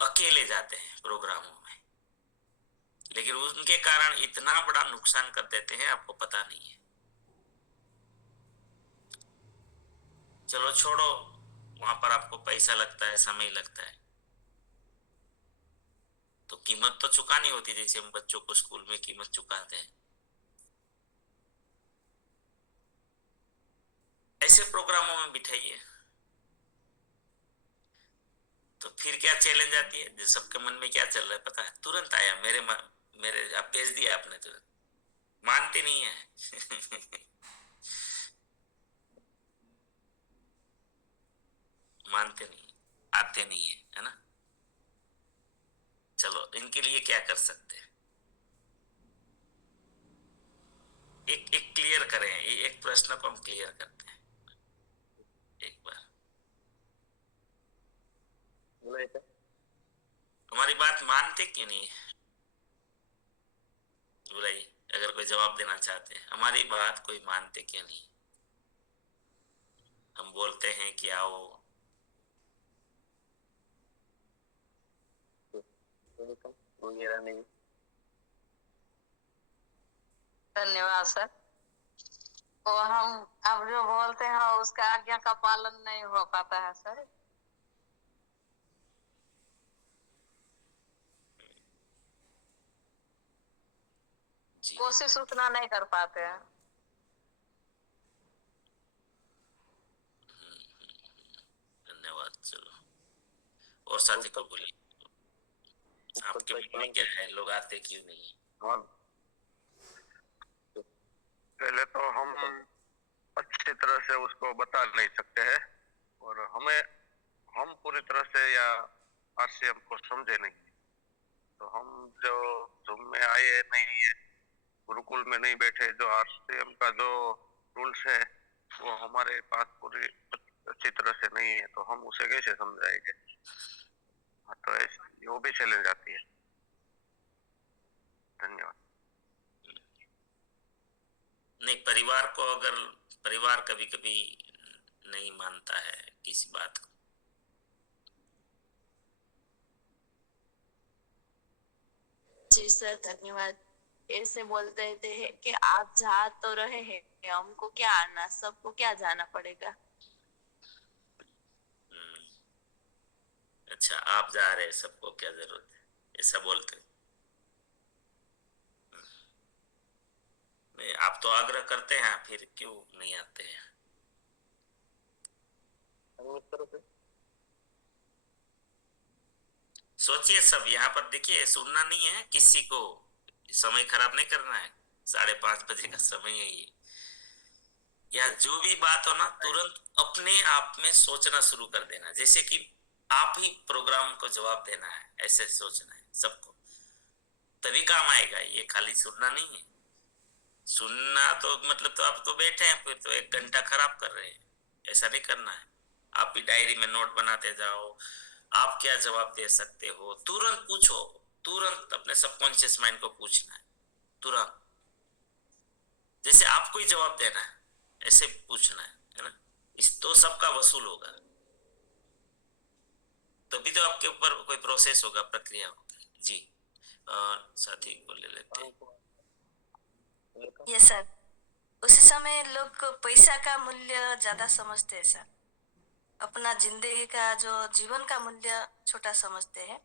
अकेले जाते हैं प्रोग्रामों में, लेकिन उनके कारण इतना बड़ा नुकसान कर देते हैं, आपको पता नहीं है। चलो छोड़ो, वहां पर आपको पैसा लगता है, समय लगता है, तो कीमत तो चुकानी होती है, जैसे हम बच्चों को स्कूल में कीमत चुकाते हैं। ऐसे प्रोग्रामों में बिठाइए, तो फिर क्या चैलेंज आती है, जो सबके मन में क्या चल रहा है पता है, तुरंत आया मेरे आप भेज दिया आपने तुरंत, मानते नहीं है। मानते नहीं, आते नहीं है ना? चलो, इनके लिए क्या कर सकते हैं, एक एक क्लियर करें, एक प्रश्न को हम क्लियर करते हैं एक बार। बोलिए सर। हमारी बात मानते क्यों नहीं है? बुराई, अगर कोई जवाब देना चाहते हैं, हमारी बात कोई मानते क्यों नहीं? हम बोलते हैं कि आओ, वगैरह नहीं। धन्यवाद सर। तो हम अब जो बोलते हैं उसका आज्ञा का पालन नहीं हो पाता है सर। जी कोशिश उतना नहीं कर पाते हैं। और साथी को बोलिए आपके मन में क्या है, लोग आते क्यों नहीं? हाँ, पहले तो हम अच्छी तरह से उसको बता नहीं सकते हैं और हम पूरी तरह से या आरसीएम को समझे नहीं, तो हम जो जूम में आए नहीं है, गुरुकुल में नहीं बैठे, जो आरसीएम का जो रूल्स है वो हमारे पास पूरी अच्छी तरह से नहीं है, तो हम उसे कैसे समझाएंगे? हाँ, तो ऐसे वो भी चैलेंज आती है। धन्यवाद। नहीं, परिवार को अगर परिवार कभी कभी नहीं मानता है किसी बात को, जी सर धन्यवाद। ऐसे बोलते रहते हैं कि आप जा तो रहे हैं, हमको क्या आना, सबको क्या जाना पड़ेगा। अच्छा आप जा रहे हैं, सबको क्या जरूरत है, ऐसा बोलते हैं। नहीं, आप तो आग्रह करते हैं, फिर क्यों नहीं आते हैं? सोचिए सब यहाँ पर, देखिए सुनना नहीं है किसी को, समय खराब नहीं करना है, 5:30 का समय है ये। या जो भी बात हो ना, तुरंत अपने आप में सोचना शुरू कर देना, जैसे कि आप ही प्रोग्राम को जवाब देना है, ऐसे सोचना है सबको, तभी काम आएगा। ये खाली सुनना नहीं है। सुनना तो मतलब तो आप तो बैठे हैं, फिर तो 1 घंटा खराब कर रहे हैं, ऐसा नहीं करना है। आप भी डायरी में नोट बनाते जाओ, आप क्या जवाब दे सकते हो, तुरंत पूछो, तुरंत अपने सबकॉन्शियस माइंड को पूछना है, तुरंत जैसे आपको ही जवाब देना है, ऐसे पूछना है ना। इस तो सबका वसूल होगा, तभी तो आपके ऊपर कोई प्रोसेस होगा, प्रक्रिया होगी। जी साथी को ले लेते हैं। ये सर उसी समय लोग पैसा का मूल्य ज्यादा समझते हैं सर, अपना जिंदगी का जो जीवन का मूल्य छोटा समझते हैं,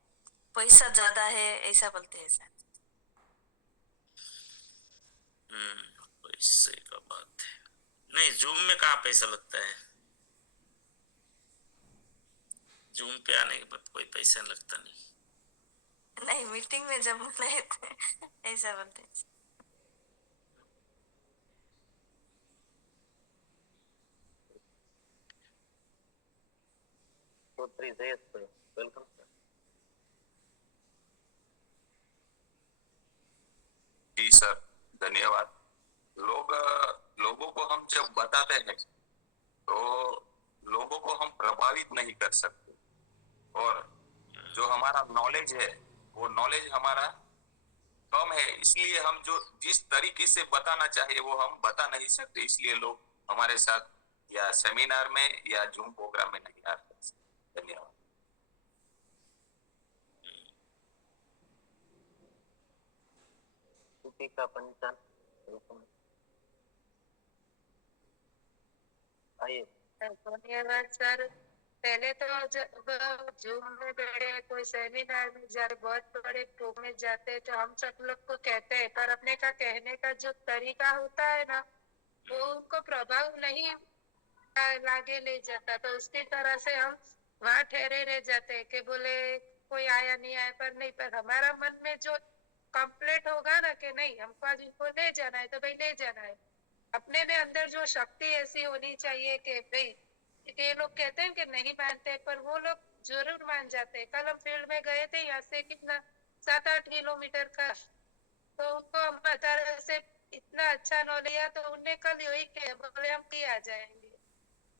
पैसा ज्यादा है ऐसा बोलते हैं सर। पैसे का बात है नहीं, जूम में कहाँ पैसा लगता है? जूम पे आने के बाद कोई पैसा लगता नहीं। नहीं, मीटिंग में जब रहे थे ऐसा बोलते हैं। Welcome sir. जी सर धन्यवाद। लोगों को हम जब बताते हैं तो लोगों को हम प्रभावित नहीं कर सकते, और जो हमारा नॉलेज है वो नॉलेज हमारा कम है, इसलिए हम जो जिस तरीके से बताना चाहिए वो हम बता नहीं सकते, इसलिए लोग हमारे साथ या सेमिनार में या जूम प्रोग्राम में नहीं आ सकते। धन्यवाद। का पंचान आइए। धन्यवाद सर। पहले तो जब जूम में बैठे कोई सेमिनार में जाते, बहुत बड़े प्रोग्राम में जाते, तो हम सब लोग को कहते हैं, पर अपने का कहने का जो तरीका होता है ना, वो उनको प्रभाव नहीं लागे ले जाता, तो उसकी तरह से हम वहाँ ठहरे रह जाते हैं कि बोले कोई आया नहीं आया, पर नहीं, पर हमारा मन में जो कंप्लीट होगा ना कि नहीं हमको आज इनको ले जाना है, तो भाई ले जाना है। अपने में अंदर जो शक्ति ऐसी होनी चाहिए कि भाई, ये लोग कहते हैं कि नहीं मानते, पर वो लोग जरूर मान जाते हैं। कल हम फील्ड में गए थे, यहाँ से कितना 7-8 किलोमीटर का, तो उनको हम तरह से इतना अच्छा नॉलेज लिया, तो उनने कल यही कहा, बोले हम भी आ जाएंगे।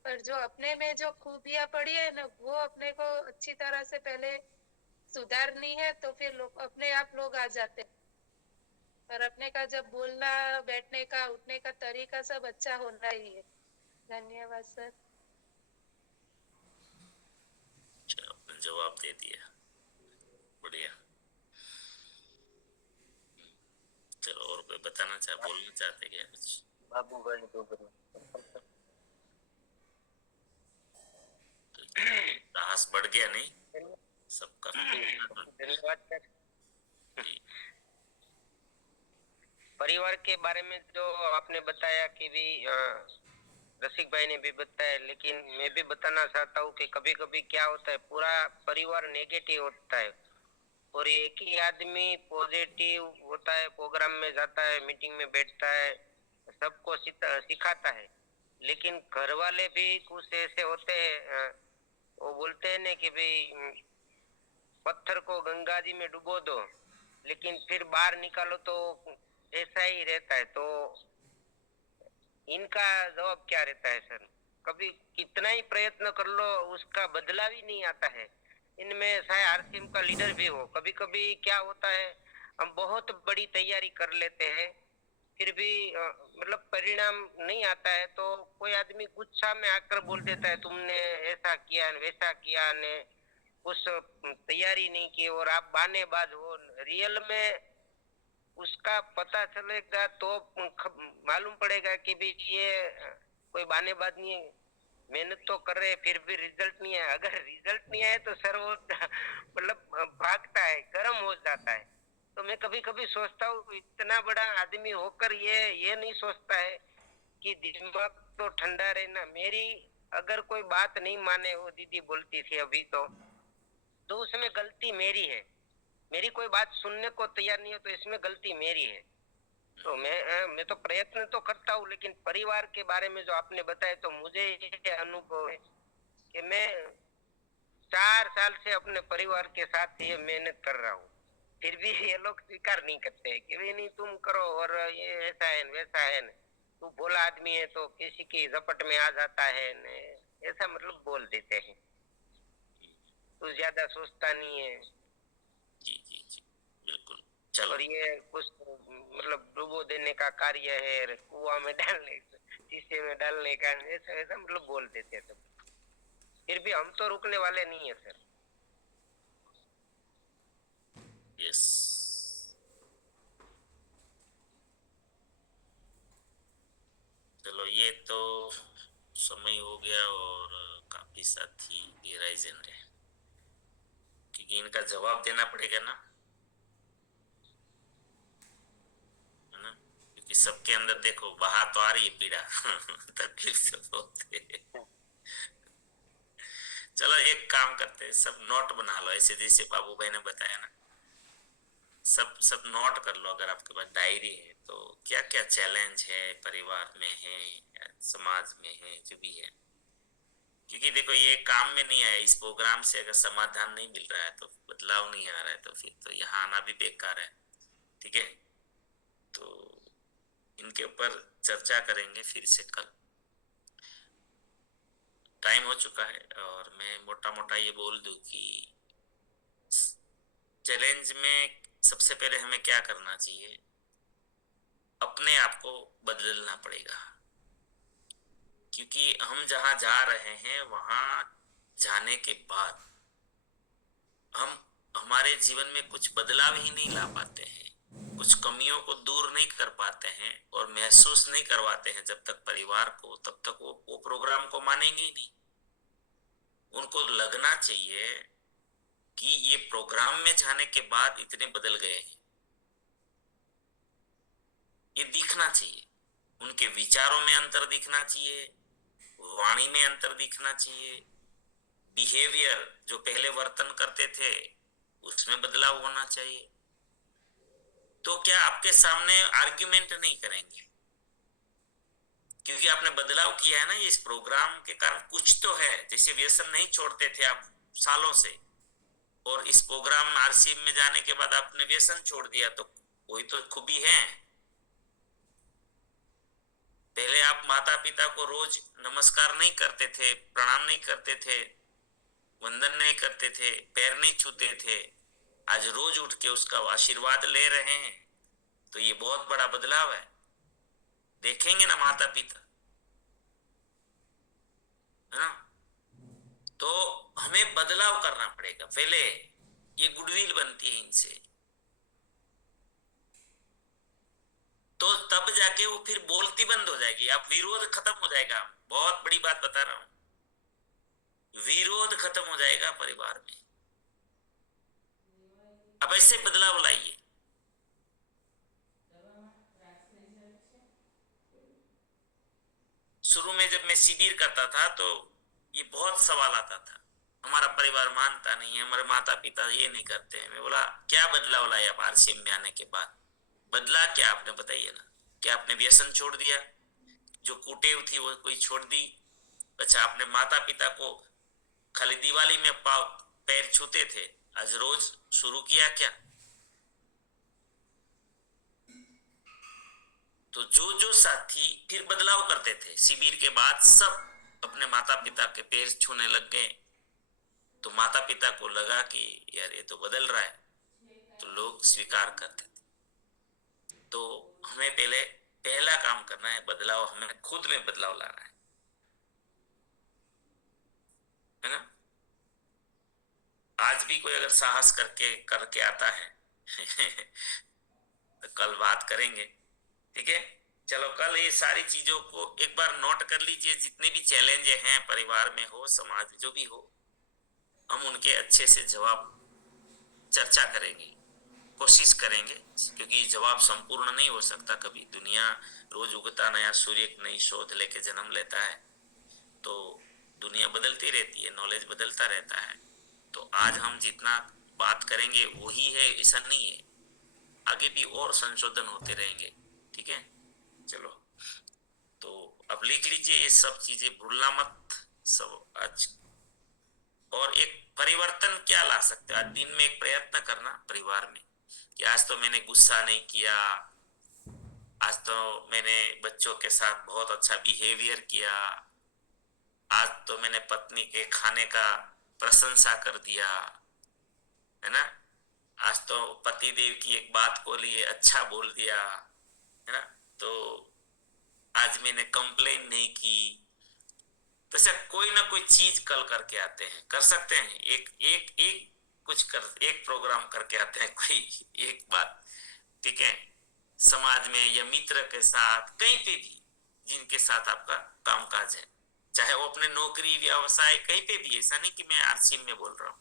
पर जो अपने में जो खूबियां पड़ी है ना, वो अपने को अच्छी तरह से पहले सुधारनी है, तो फिर लोग अपने आप लोग आ जाते हैं। पर अपने का जब बोलना, बैठने का, उठने का तरीका सब अच्छा होना ही है। धन्यवाद सर। आपने जवाब दे दिया, बढ़िया। चलो, और कोई बताना बोलना चाहते क्या कुछ? बाबू भाई तो साहस बढ़ गया नहीं सबका? धन्यवाद सर। परिवार के बारे में जो आपने बताया कि भी रसिक भाई ने भी बताया, लेकिन मैं भी बताना चाहता हूँ कि कभी कभी क्या होता है, पूरा परिवार नेगेटिव होता है और एक ही आदमी पॉजिटिव होता है, प्रोग्राम में जाता है, मीटिंग में बैठता है, सबको सिखाता है, लेकिन घर वाले भी कुछ ऐसे होते हैं, वो बोलते हैं ना कि भाई पत्थर को गंगा जी में डुबो दो, लेकिन फिर बाहर निकालो तो ऐसा ही रहता है। तो इनका जवाब क्या रहता है सर? कभी कितना ही प्रयत्न कर लो उसका बदलाव ही नहीं आता है। इनमें चाहे आरसीएम का लीडर भी हो, कभी कभी क्या होता है, हम बहुत बड़ी तैयारी कर लेते हैं, फिर भी मतलब परिणाम नहीं आता है, तो कोई आदमी गुस्सा में आकर बोल देता है तुमने ऐसा किया वैसा किया ने कुछ तैयारी नहीं की और आप बहानेबाज हो। रियल में उसका पता चलेगा तो मालूम पड़ेगा कि भी ये कोई बहानेबाज नहीं है, मेहनत तो कर रहे फिर भी रिजल्ट नहीं है। अगर रिजल्ट नहीं आए तो सर वो मतलब भागता है, गर्म हो जाता है। तो मैं कभी कभी सोचता हूँ इतना बड़ा आदमी होकर ये नहीं सोचता है कि दिमाग तो ठंडा रहना। मेरी अगर कोई बात नहीं माने, वो दीदी बोलती थी अभी, तो उसमें गलती मेरी है। मेरी कोई बात सुनने को तैयार नहीं हो तो इसमें गलती मेरी है। तो मैं तो प्रयत्न तो करता हूँ, लेकिन परिवार के बारे में जो आपने बताया तो मुझे ये अनुभव है कि मैं 4 साल से अपने परिवार के साथ ये मेहनत कर रहा हूँ, फिर भी ये लोग स्वीकार नहीं करते कि भाई नहीं तुम करो और ये ऐसा है वैसा है, तू भोला आदमी है तो किसी की झपट में आ जाता है ने, ऐसा मतलब बोल देते हैं, तू ज्यादा सोचता नहीं है। जी जी जी बिल्कुल। चलो और ये कुछ मतलब डुबो देने का कार्य है, कुआं में डालने, शीशे में डालने का, ऐसा ऐसा मतलब बोल देते हैं सब। फिर भी हम तो रुकने वाले नहीं है सर। यस, चलो ये तो समय हो गया और काफी साथी गहराइजन रहे, क्योंकि इनका जवाब देना पड़ेगा ना, है ना, क्योंकि सबके अंदर देखो बहा तो आ रही है पीड़ा तकलीफ से बहुत है। चलो एक काम करते हैं, सब नोट बना लो, ऐसे जैसे बाबू भाई ने बताया ना, सब नोट कर लो। अगर आपके पास डायरी है तो क्या क्या चैलेंज है परिवार में है या समाज में है, जो भी है, क्योंकि देखो ये काम में नहीं आया, इस प्रोग्राम से अगर समाधान नहीं मिल रहा है तो बदलाव नहीं आ रहा है, तो फिर तो यहाँ आना भी बेकार है। ठीक है, तो इनके ऊपर चर्चा करेंगे फिर से कल। टाइम हो चुका है और मैं मोटा मोटा ये बोल दूं कि चैलेंज में सबसे पहले हमें क्या करना चाहिए, अपने आप को बदलना पड़ेगा, क्योंकि हम जहां जा रहे हैं वहां जाने के बाद हम हमारे जीवन में कुछ बदलाव ही नहीं ला पाते हैं, कुछ कमियों को दूर नहीं कर पाते हैं और महसूस नहीं करवाते हैं जब तक परिवार को, तब तक वो प्रोग्राम को मानेंगे ही नहीं। उनको लगना चाहिए कि ये प्रोग्राम में जाने के बाद इतने बदल गए हैं, ये दिखना चाहिए, उनके विचारों में अंतर दिखना चाहिए, वाणी में अंतर दिखना चाहिए, बिहेवियर जो पहले वर्तन करते थे उसमें बदलाव होना चाहिए। तो क्या आपके सामने आर्ग्यूमेंट नहीं करेंगे, क्योंकि आपने बदलाव किया है ना, इस प्रोग्राम के कारण कुछ तो है। जैसे व्यसन नहीं छोड़ते थे आप सालों से, और इस प्रोग्राम आरसीएम में जाने के बाद आपने व्यसन छोड़ दिया, तो कोई तो खूबी है। पहले आप माता पिता को रोज नमस्कार नहीं करते थे, प्रणाम नहीं करते थे, वंदन नहीं करते थे, पैर नहीं छूते थे, आज रोज उठ के उसका आशीर्वाद ले रहे हैं, तो ये बहुत बड़ा बदलाव है। देखेंगे ना माता पिता, है ना, तो हमें बदलाव करना पड़ेगा। पहले ये गुडविल बनती है इनसे, तो तब जाके वो फिर बोलती बंद हो जाएगी, अब विरोध खत्म हो जाएगा। बहुत बड़ी बात बता रहा हूं, विरोध खत्म हो जाएगा परिवार में। अब ऐसे बदलाव लाइए। शुरू में जब मैं शिविर करता था तो ये बहुत सवाल आता था, हमारा परिवार मानता नहीं है, हमारे माता पिता ये नहीं करते हैं। मैं बोला क्या बदलाव लाया आप आरसीएम में आने के बाद? बदला क्या आपने, बताइए ना। क्या आपने व्यसन छोड़ दिया? जो कुटेव थी वो कोई छोड़ दी? अच्छा, आपने माता पिता को खाली दिवाली में पैर छूते थे, आज रोज शुरू किया क्या? तो जो साथी फिर बदलाव करते थे शिविर के बाद, सब अपने माता पिता के पैर छूने लग गए। तो माता पिता को लगा कि यार ये तो बदल रहा है, तो लोग स्वीकार करते थे। तो हमें पहला काम करना है, बदलाव हमें खुद में बदलाव लाना है ना। आज भी कोई अगर साहस करके आता है तो कल बात करेंगे, ठीक है। चलो, कल ये सारी चीजों को एक बार नोट कर लीजिए, जितने भी चैलेंज हैं परिवार में हो, समाज में जो भी हो, हम उनके अच्छे से जवाब चर्चा करेंगे, कोशिश करेंगे, क्योंकि जवाब संपूर्ण नहीं हो सकता। कभी दुनिया रोज उगता नया सूर्य एक नई शोध लेके जन्म लेता है, तो दुनिया बदलती रहती है, नॉलेज बदलता रहता है। तो आज हम जितना बात करेंगे वही है ऐसा नहीं है, आगे भी और संशोधन होते रहेंगे, ठीक है। चलो, तो अब लिख लीजिए ये सब चीजें, भूलना मत सब आज। और एक परिवर्तन क्या ला सकते हो, आज दिन में एक प्रयत्न करना परिवार में कि आज तो मैंने गुस्सा नहीं किया, आज तो मैंने बच्चों के साथ बहुत अच्छा बिहेवियर किया, आज तो मैंने पत्नी के खाने का प्रशंसा कर दिया, है ना। आज तो पति देव की एक बात को लिए अच्छा बोल दिया, है ना। तो आज मैंने कंप्लेन नहीं की। तो ऐसा कोई ना कोई चीज कल करके आते हैं, कर सकते हैं, एक कुछ कर, एक प्रोग्राम करके आते हैं, कोई एक बात, ठीक है। समाज में या मित्र के साथ, कहीं पे भी जिनके साथ आपका कामकाज है, चाहे वो अपने नौकरी व्यवसाय कहीं पे भी, ऐसा नहीं कि मैं आरसीएम में बोल रहा हूँ,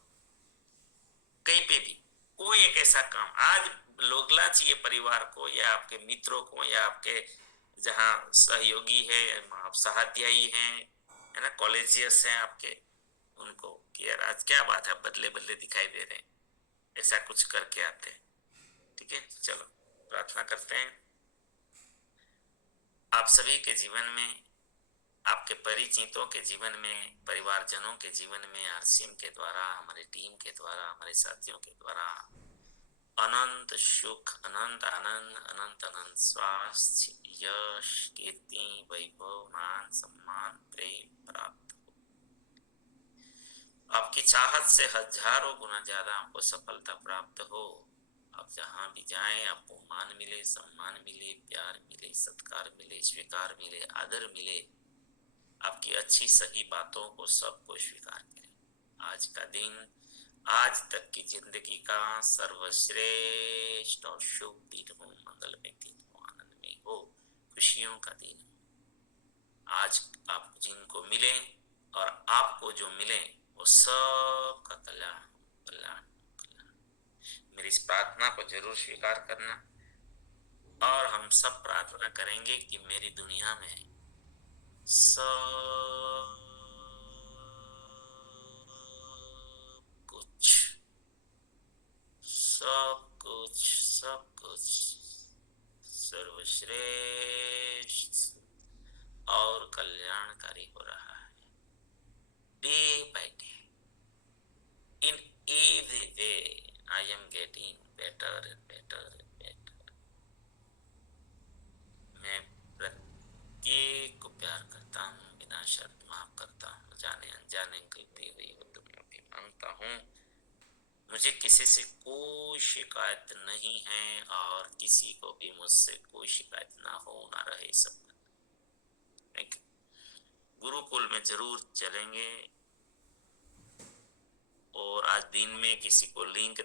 कहीं पे भी कोई एक ऐसा काम आज लोगला चाहिए परिवार को, या आपके मित्रों को, या आपके जहाँ सहयोगी है, आप सहाध्यायी हैं, है ना, कॉलेजियस हैं आपके, उनको कि यार आज क्या बात है, बदले बदले दिखाई दे रहे हैं, ऐसा कुछ करके आते हैं, ठीक है। चलो, प्रार्थना करते हैं। आप सभी के जीवन में, आपके परिचितों के जीवन में, परिवारजनों के जीवन में, आरसीएम के द्वारा, हमारे टीम के द्वारा, हमारे साथियों के द्वारा अनंत सुख, अनंत आनंद, अनंत अनंत स्वास्थ्य, यश, कीर्ति, वैभव, मान सम्मान, प्रेम प्राप्त हो। आपकी चाहत से हजारों गुना ज्यादा आपको सफलता प्राप्त हो। आप जहां भी जाएं आपको मान मिले, सम्मान मिले, प्यार मिले, सत्कार मिले, स्वीकार मिले, आदर मिले, आपकी अच्छी सही बातों को सबको स्वीकार करें। आज का दिन, आज तक की जिंदगी का सर्वश्रेष्ठ और शुभ दिन हो, मंगल में दिन हो, आनंद में हो, खुशियों का दिन हो। आज आप जिनको मिले और आपको जो मिले वो सब का कल्याण हो, कल्याण हो, कल्याण। मेरी इस प्रार्थना को जरूर स्वीकार करना, और हम सब प्रार्थना करेंगे कि मेरी दुनिया में सब कुछ सर्वश्रेष्ठ और कल्याणकारी हो रहा है, day by day, in every way I am getting better and better and better. मैं प्रत्येक को प्यार करता हूँ, बिना शर्त माफ करता हूँ, जाने अनजाने गलती हुई हो तो माफी मांगता हूँ। मुझे किसी से कोई शिकायत नहीं है, और किसी को भी मुझसे कोई शिकायत ना हो, ना रहे सब। गुरुकुल में जरूर चलेंगे, और आज दिन में किसी को लिंक